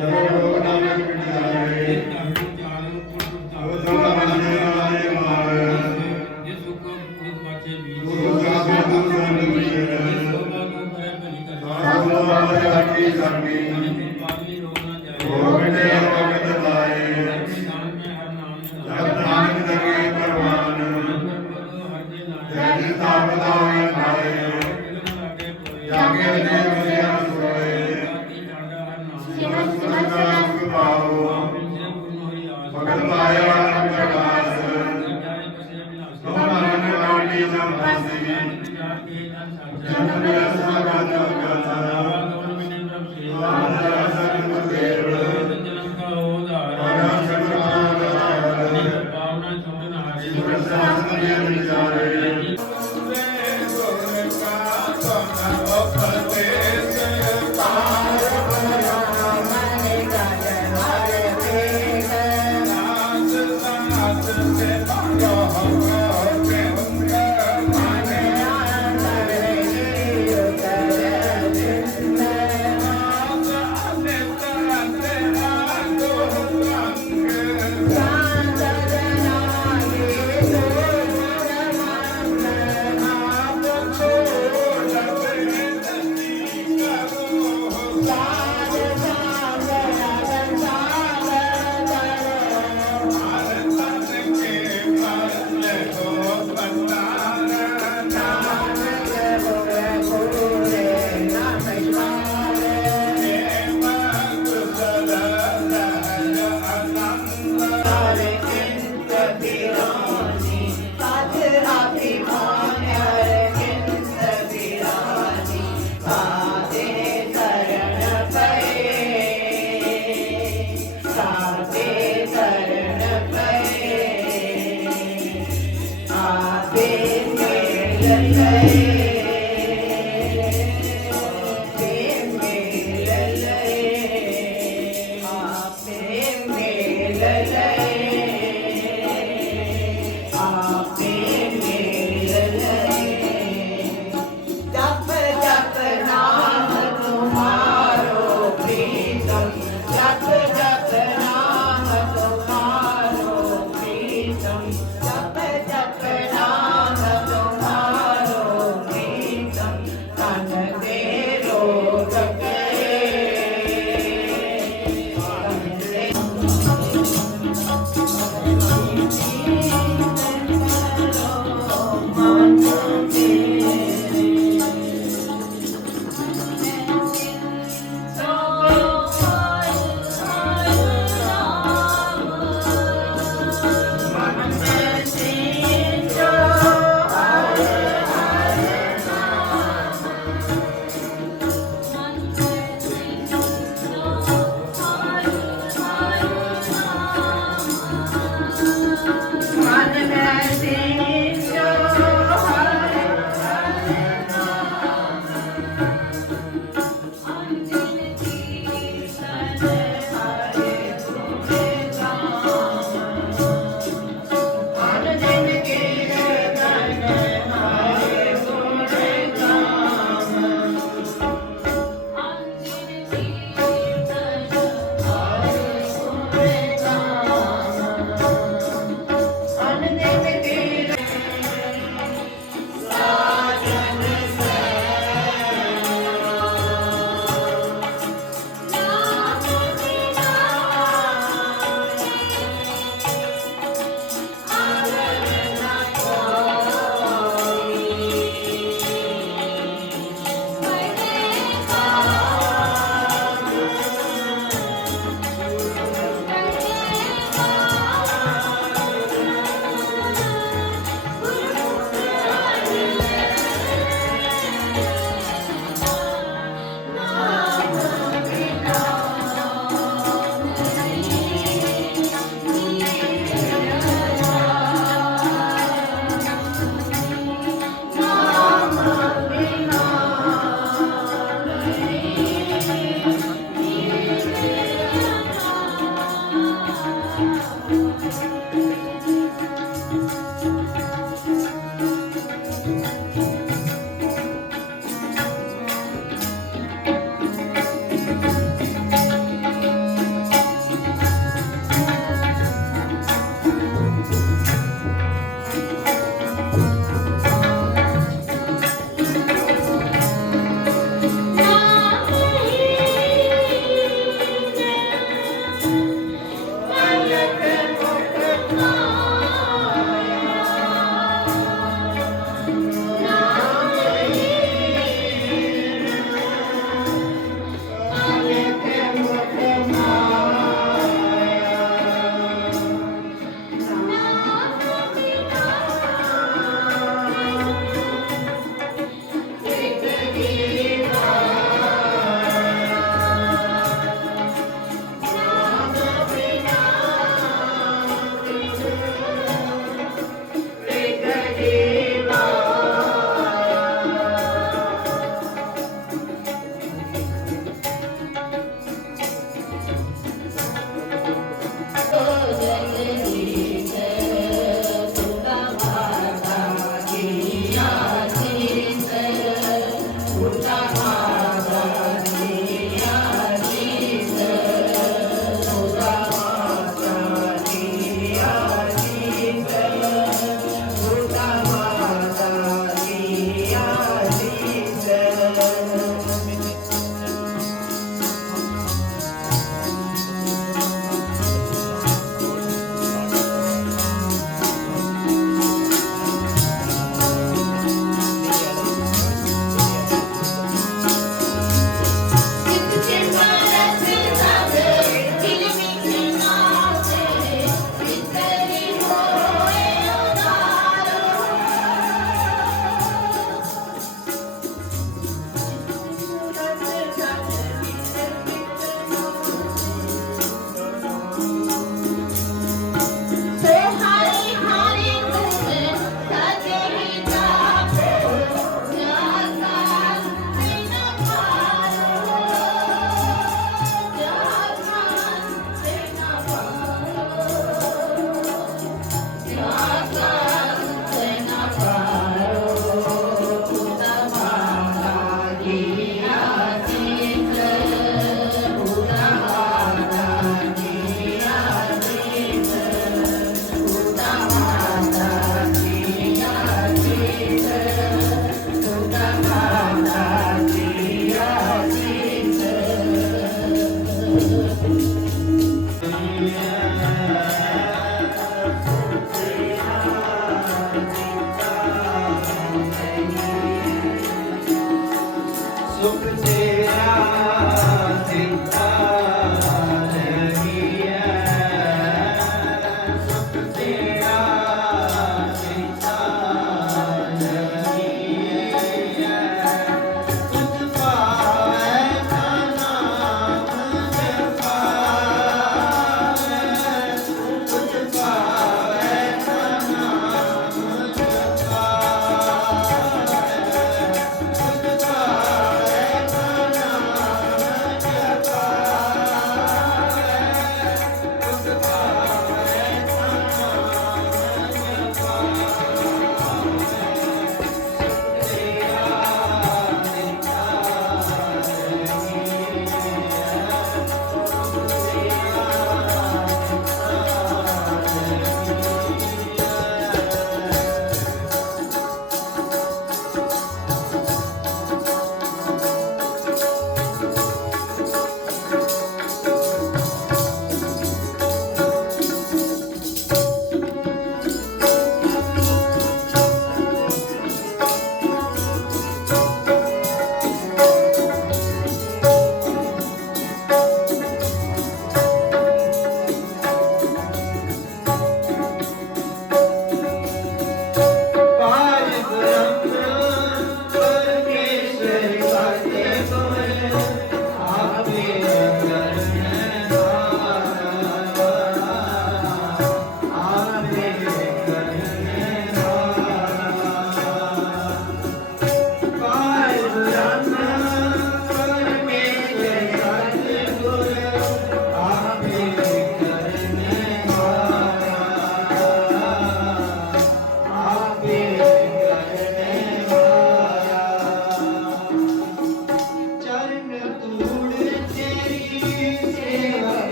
Amém. Magadh आया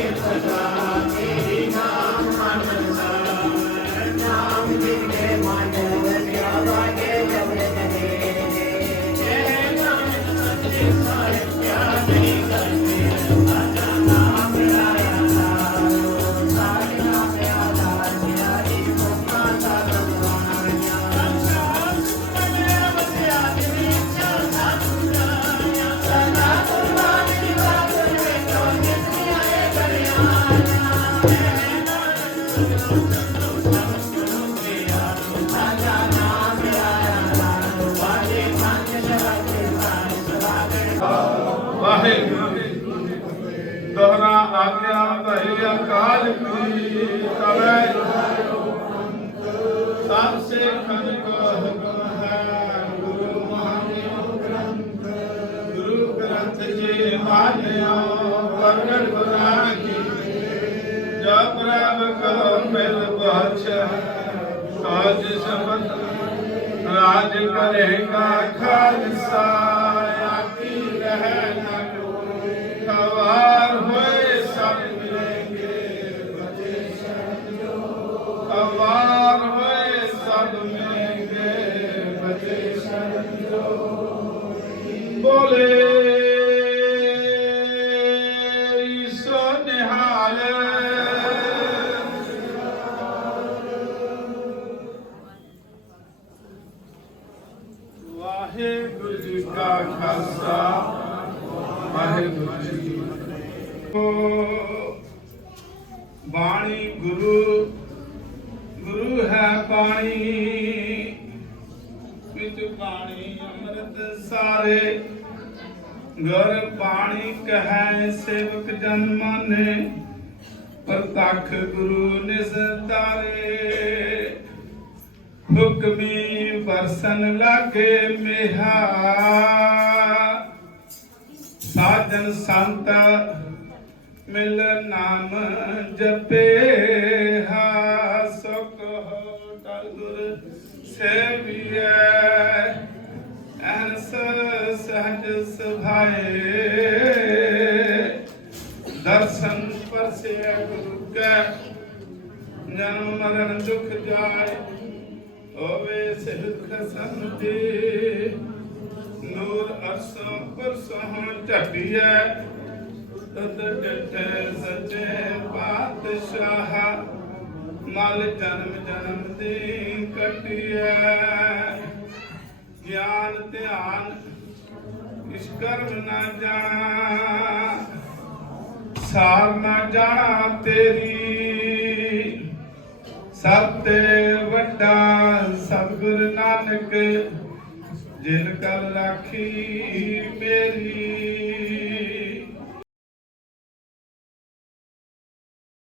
seems to die. Nanak ਸੁਖਮੈ ਆਜਾ ਨਾਮ ਰਾਇਆ ਨਾਮ ਵਾਜੇ ਪੰਜ ਸ਼ਬਦ ਸਾਰ ਕਾਜ ਰਾਜ ਕਰੇਗਾ ਖਾਲਸਾ ਆਕੀ ਰਹਿ ਨਾ ਖਵਾਰ ਹੋਏ ਵਾਹਿਗੁਰੂ ਜੀ ਕਾ ਖਾਲਸਾ, ਵਾਹਿਗੁਰੂ ਜੀ ਕੀ ਫਤਿਹ। ਬਾਣੀ ਗੁਰੂ ਗੁਰੂ ਹੈ ਪਾਣੀ ਵਿੱਚ ਬਾਣੀ ਅੰਮ੍ਰਿਤ ਸਾਰੇ। ਗੁਰ ਬਾਣੀ ਕਹੈ ਸੇਵਕ ਜਨ ਮਾਨੇ। ਪ੍ਰਤੱਖ ਗੁਰੂ ਨਿਸ਼ ਤਾਰੇ ਹੁਕਮੀ ਵਰਸਨ ਲਾਗੇ ਮੇਹਾ। ਸਾਜਨ ਸੰਤ ਮਿਲ ਨਾਮ ਜਪੇ ਹਾ। ਸੁਖ ਹੋ ਟਲੁਰ ਸੇਵੀਐ। ਅਨਸ ਸਹਜ ਸੁਭਾਏ। ਦਰਸ਼ਨ ਪਰਸੇ ਗੁਰੂ ਕੈ। ਜਨਮ ਮਰਨ ਦੁਖ ਜਾਏ। ਹੋਵੇ ਸਿਹਤ ਖਸਨ ਨੂਰ ਅਰਸੋਂ ਪਰਸੋਂ ਝਟਿਐ। ਤਦ ਡਟੇ ਸੱਚੇ ਪਾਤਸ਼ਾਹ। ਮਲ ਜਨਮ ਜਨਮ ਦੀ ਕਟਿਐ। ਗਿਆਨ ਧਿਆਨ, ਇਸ ਕਰਮ ਨਾ ਜਾਣਾ। ਸਾਰ ਨਾ ਜਾਣਾ ਤੇਰੀ। ਸਤਿ ਤੇ ਸਤਿਗੁਰ ਨਾਨਕ ਜਿਨ ਕਲ ਰਾਖੀ ਮੇਰੀ।